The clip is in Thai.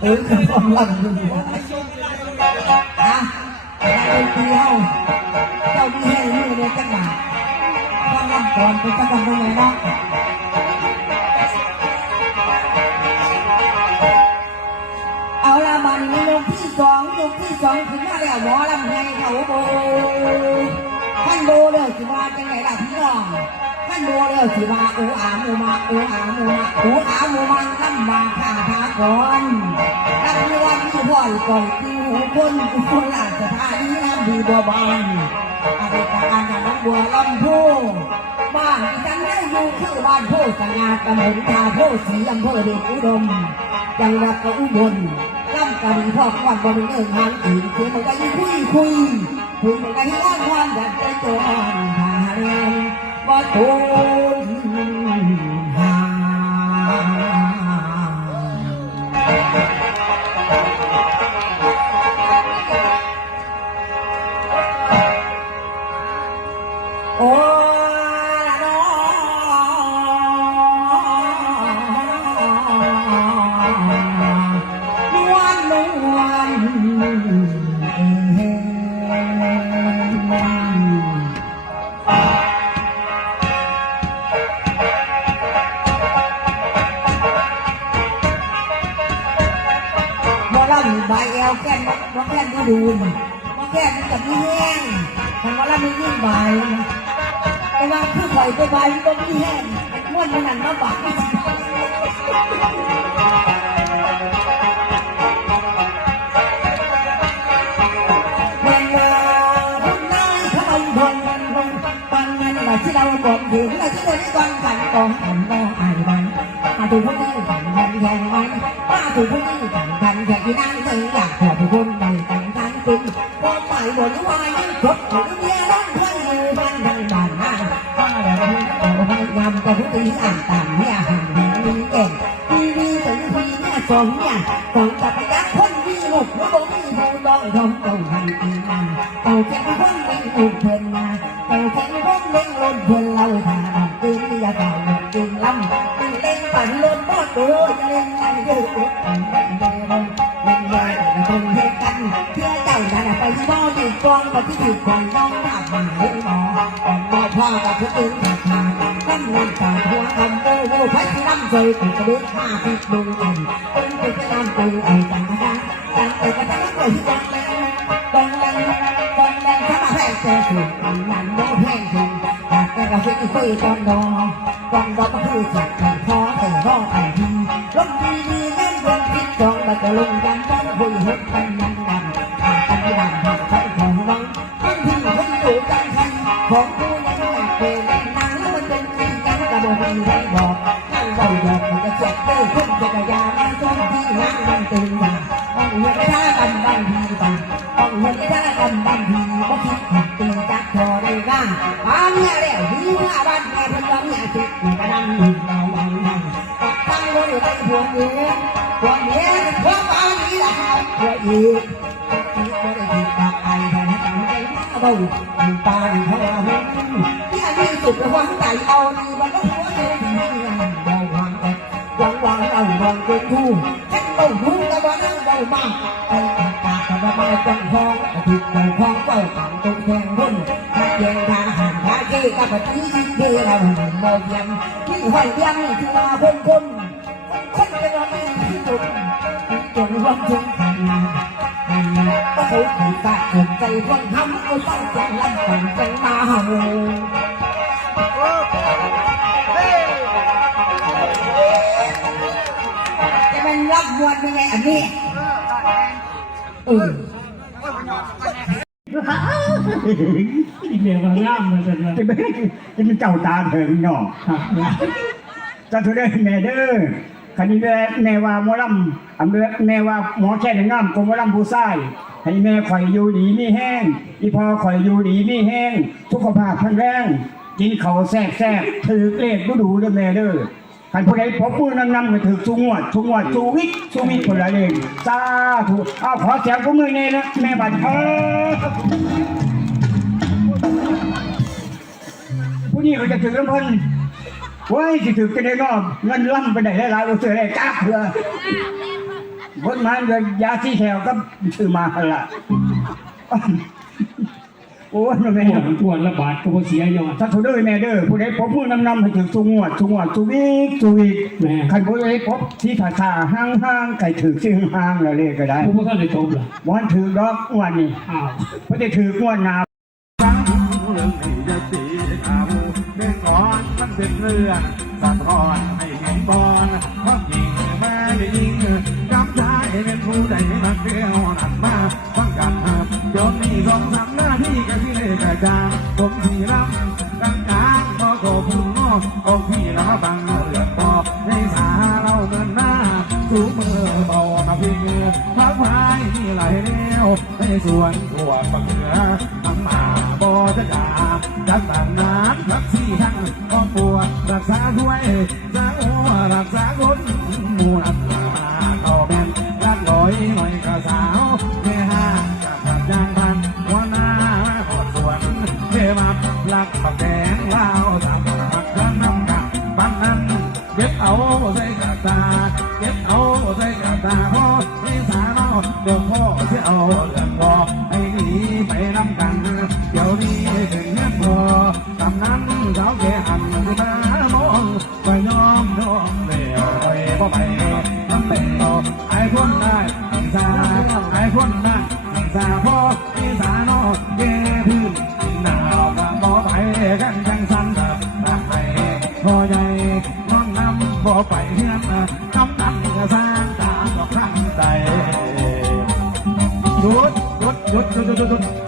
เออคือความลังอยู่ฮะเป็นเดียวเจ้าไม่ให้ลูกเลยจังหวะความลังก่อนเป็นจังหวะยังไหนนะ น้องท่านโบเลยสิว่าอูอามูมาอูอามูมาอูอามูมันลำมาข้าทาก่อนรักเมื่อวันที่พ่อยก่อนที่หูคนอุบลราชธานีน้ำดีบัวบานอาเด็กการน้องบัวลำพูบ้านที่ฉันได้อยู่คือบ้านโพสงาตำบลทาโพสีอำเภอเดชอุดมจังหวัดอุบลล่ำกะดีพ่อควันบนเอิงหางอีกเสียงมันก็ยิ่งคุยคุยคุยมันก็ยิ่งอ้อนความแบบใจโจรหาเรียน ว่า ใบเอลแก้นมอแก้นก็ดูนมอแก้นมันกับมีแห้งมันมอลำมียิ่งใบแต่ว่าคือข่อยไปบายมันก็มีแห้งม้วนมันนั่นมาบักเมืองว่าคนนายเขาเอาบนมันบนปันนั้นแหละที่เราบอกถึงและที่เราได้ฟังกันก่อนอันบ่อายบันมาดูพวกนี้กันกันแข่งไว้มาดูพวกนี้กันกันแข่งที่นั่นเลยอยากขอทุกคนได้กันกันเป็นก็ไปบนวายครบหรือเมียร้อนเพื่อนอยู่บ้านดังบ้านหน้าป้าเดี๋ยวนี้เอาพยายามจะพูดตีอ่านตามเนี่ยหันดีมีเก่งทีวีถึงทีเนี่ยสองเนี่ยสองกับยักษ์คนมีหนุกแล้วบอกมีผู้ร้องร้องต้องหันตีนาเอาแค่คนมีอุเพนนาเอาแค่ เพื่อเจ้านั่นไปบ่ดีกองปฏิทินของน้องหน้าบ้ายหมอแต่บ่พ่อกับคนอื่นขาดขาดนั่นนั่นต่าหัวคำโอ้โหพัดน้ำใจติดกระดูกห้าพิษบึงเอ็นต้นเป็นน้ำใจไอ้จังนะจังไอ้กระดังไอ้ที่จังแรงตองแรงตองแรงถ้ามาแพ้เจอถูกนั่นโน้แพ้ถูกแต่แกก็ฟิตคุยตอนดอตอนดอก็คือจับแต่พอแต่รอแต่ทีลมดีดีเล่นลมพิษจองมาจะลงกันต้อ มันจะเจ็บเต้ขึ้นจักรยานนั่งจ้องที่นั่งมันตึงว่าต้องเห็นท่ากันบ้านทีบ้างต้องเห็นท่ากันบ้านทีก็คิดหักตีจักพอได้บ้างอาเนี่ยแล้วดีว่าบ้านแม่เพิ่นร้องอยากติดกระดังหนึ่งเราเอานั่งตั้งบนอยู่ตั้งพวงเนี้ยพวงเนี้ยพวงบ้านนี้แหละครัวอีกคิดว่าได้ดีปากไอ้แทนตั้งใจเบาอยู่ตาดีเขาเอาหุ่นที่อันนี้สุดระวังใจเอาดีมันก็หัวเดีย วางเอาวางเป็นคู่ฉันต้องรู้ต่ว่านั่งเบามาไอ้ตาตาต่ว่าไม่จังห้องผิดใจห้องเบ้าต่างตรงแทงรุ่นถ้าเย็นทางหันทาเจ้กับปฏิทินที่เราเห็นเราเยี่ยมที่ห้อยยังที่มาคนคนคนจะรอไม่ที่สุดจนวันจนผ่านมาผ่านมาก็เขาถือตาสนใจคนทำเอาตั้งใจลำต่างใจมาเฮาจะเป็นรับวลยังไงอันนี้เอออีเมียมางามมาสักแล้วจะเป็นจะเป็นเจ้าตาเถิงเนาะจะถือได้แม่เด้อคันนี้แม่ว่าหมอลำอำเภอแม่ว่าหมอแค่งามกรมหมอลำผู้ชายให้แม่ข่อยอยู่ดีมีแห้ง อีพอข่อยอยู่ดีมีแห้งสุกขภาพแข็งแรงกินเขาแซ่บแซ่บถือเลขดูดูเด้อแม่เด้อ คันผู้ใดพบมือนำนำก็ถือสูงวดสูงวดสูวิกสูวิกคนละเองสาธุเอาขอเสียงปรบมือเนี่ยนะแม่บัดเออผู้นี้เขาจะถือน้ำพิ่นโอ้ยสิถือกันได้เนาะเงินล่ำไปไหนได้หลายเราซื้อได้จ้าเพื่อคนมาเงินยาที่แถวก็ซื้อมาหละ อ้ยแม่ปวดปวดระบาดก็บ่เสียยอดถ้าถูเด้อแม่เด้อผู้ใดพบมือนำนำให้ถึงสุงวดสุงวดสุวิกสุวิกแม่ คันผู้ใดพบที่ขาขาห้างห้างไก่ถือซึ่งห้างแล้วเลยก็ได้ผู้บ่ทันได้ตบล่ะวันถือดอกงวันนี้อ้าวเพราะได้ถือกงวันหนาฟังเรื่องที่จะสีขาวเรื่องก่อนมันเป็นเรื่องสะท้อนให้เห็นบอลเพราะยิงมาได้ยิงกำชายเป็นผู้ใดมาเที่ยว จางผมที่รับกลางกลางพอโกผู้นอกองพี่เราบังเรืองบอกในสาเราเงินหน้าสูมือเบามาพิงพักพายที่ไหลเลี้ยวในสวนตัวปักเหนือทำมาบอจะจ่าจัดสรรน้ำรักที่ทั้งครอบครักษาด้วยสาอัวรักษาคนหมู่นักมาเข้าแม่นรักลอยหน่อยกระสา ใส่กระตาพ่อที่สานอเดี๋ยวพ่อจะเอาเรื่องบอกให้หนีไปนำกันเดี๋ยวนี้ถึงเงินพอกำนั้นสาวแก่หันที่มามองก็ยอ 走走走走